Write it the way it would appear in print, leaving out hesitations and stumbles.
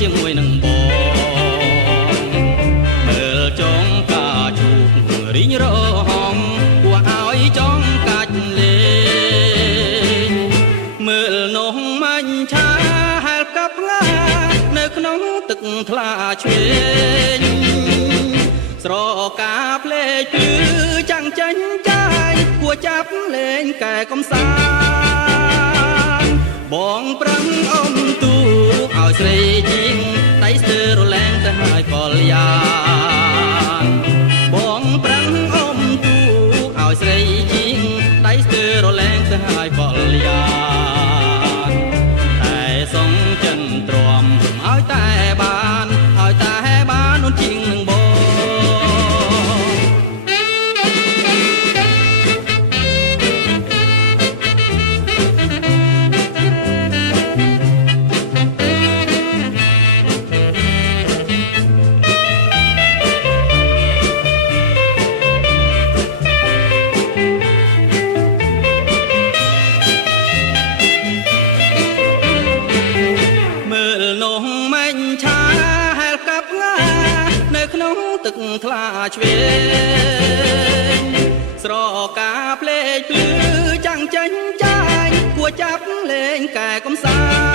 ជាមួយនឹងបងមើលចងកាជូករីងរហងគួរឲ្យចង់កាច់លេងមើលនោះមាញ់ឆាហែលកាប់ងានៅក្នុងទឹកថ្លាឆ្វេងស្រកាភ្លេចគឺចាំងចាញ់ចាយគួរចាប់លេងកែកំសាន្តបងប្រឹងអមទូឲ្យស្រីជីងដៃស្ទើររលែងទៅហើយកលយានបងប្រឹងអមទូឲ្យស្រីជីងដៃស្ទើររលែងទៅហើយកលយានតែសងចិនទ្រាំឲ្យតែបាននោះជីងនឹងបងទឹកថ្លាឆ្វេងស្រកាភ្លេចភ្លឺចាំងចាញ់ចាយគួរចាប់លេងកែកំសា